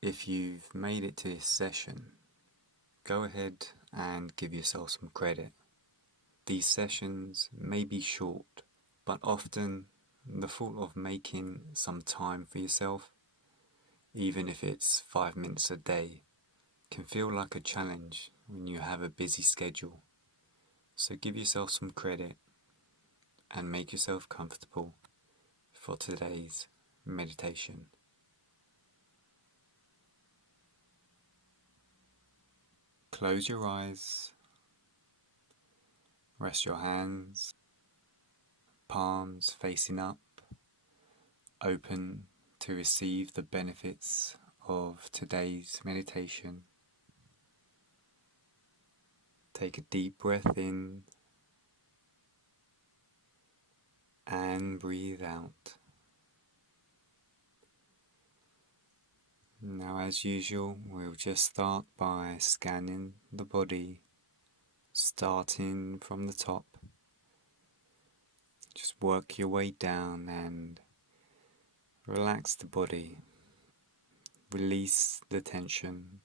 If you've made it to this session, go ahead and give yourself some credit. These sessions may be short, but often the thought of making some time for yourself, even if it's 5 minutes a day, can feel like a challenge when you have a busy schedule. So give yourself some credit and make yourself comfortable for today's meditation. Close your eyes, rest your hands, palms facing up, open to receive the benefits of today's meditation. Take a deep breath in and breathe out. Now, as usual, we'll just start by scanning the body, starting from the top. Just work your way down and relax the body. Release the tension.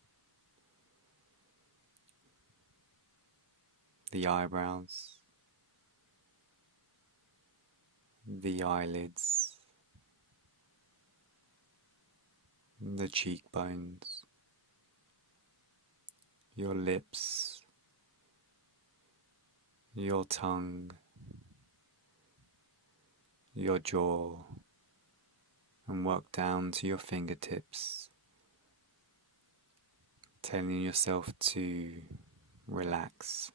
The eyebrows, the eyelids, the cheekbones, your lips, your tongue, your jaw, and work down to your fingertips, telling yourself to relax.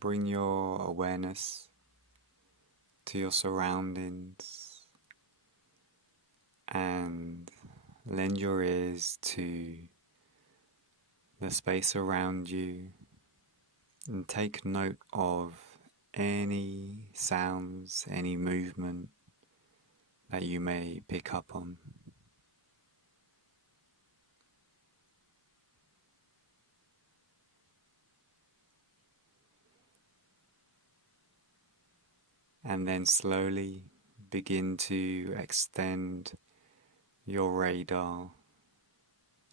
Bring your awareness to your surroundings and lend your ears to the space around you and take note of any sounds, any movement that you may pick up on. And then slowly begin to extend your radar.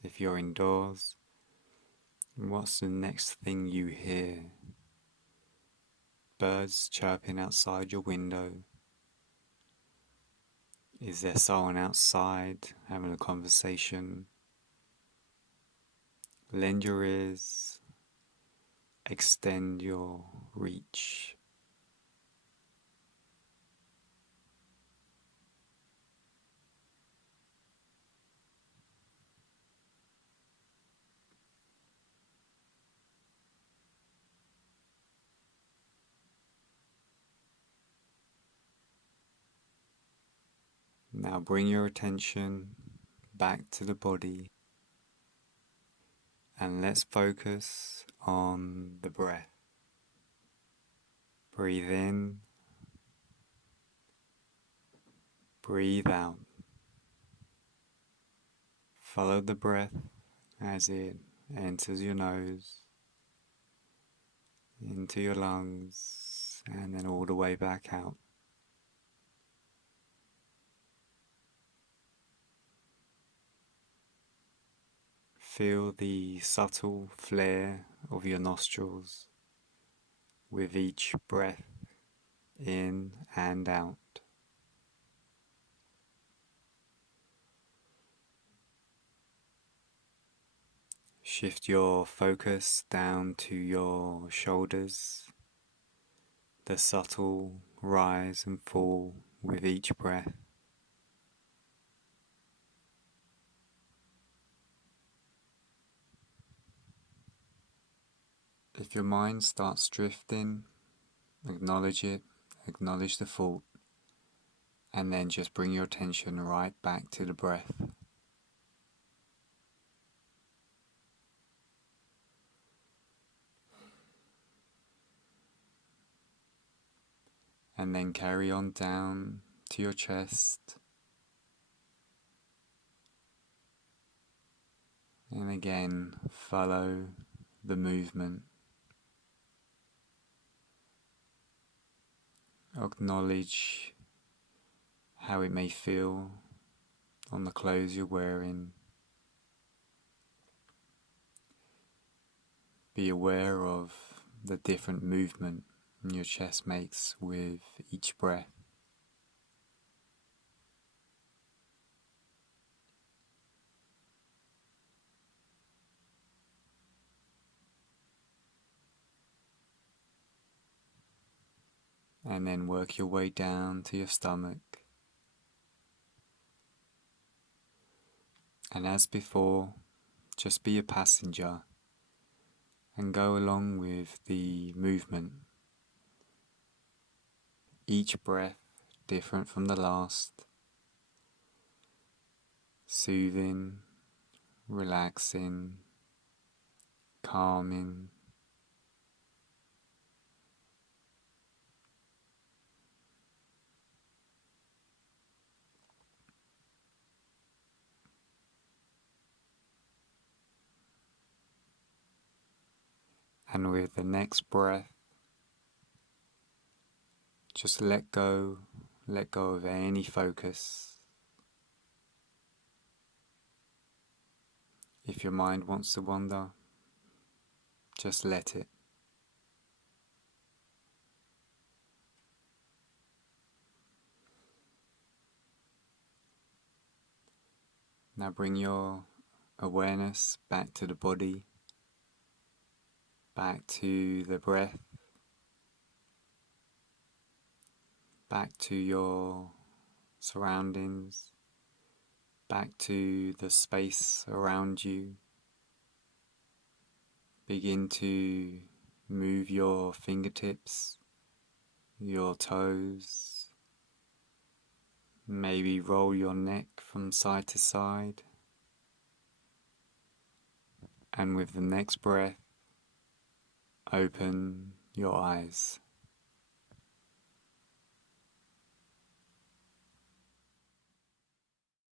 If you're indoors, what's the next thing you hear? Birds chirping outside your window? Is there someone outside having a conversation? Lend your ears, extend your reach. Now bring your attention back to the body and let's focus on the breath. Breathe in, breathe out. Follow the breath as it enters your nose, into your lungs, and then all the way back out. Feel the subtle flare of your nostrils with each breath in and out. Shift your focus down to your shoulders, the subtle rise and fall with each breath. If your mind starts drifting, acknowledge it, acknowledge the thought, and then just bring your attention right back to the breath. And then carry on down to your chest, and again follow the movement. Acknowledge how it may feel on the clothes you're wearing. Be aware of the different movement your chest makes with each breath. And then work your way down to your stomach. And as before, just be a passenger and go along with the movement. Each breath different from the last, soothing, relaxing, calming. And with the next breath, just let go of any focus. If your mind wants to wander, just let it. Now bring your awareness back to the body, back to the breath, back to your surroundings, back to the space around you. Begin to move your fingertips, your toes, maybe roll your neck from side to side. And with the next breath, open your eyes.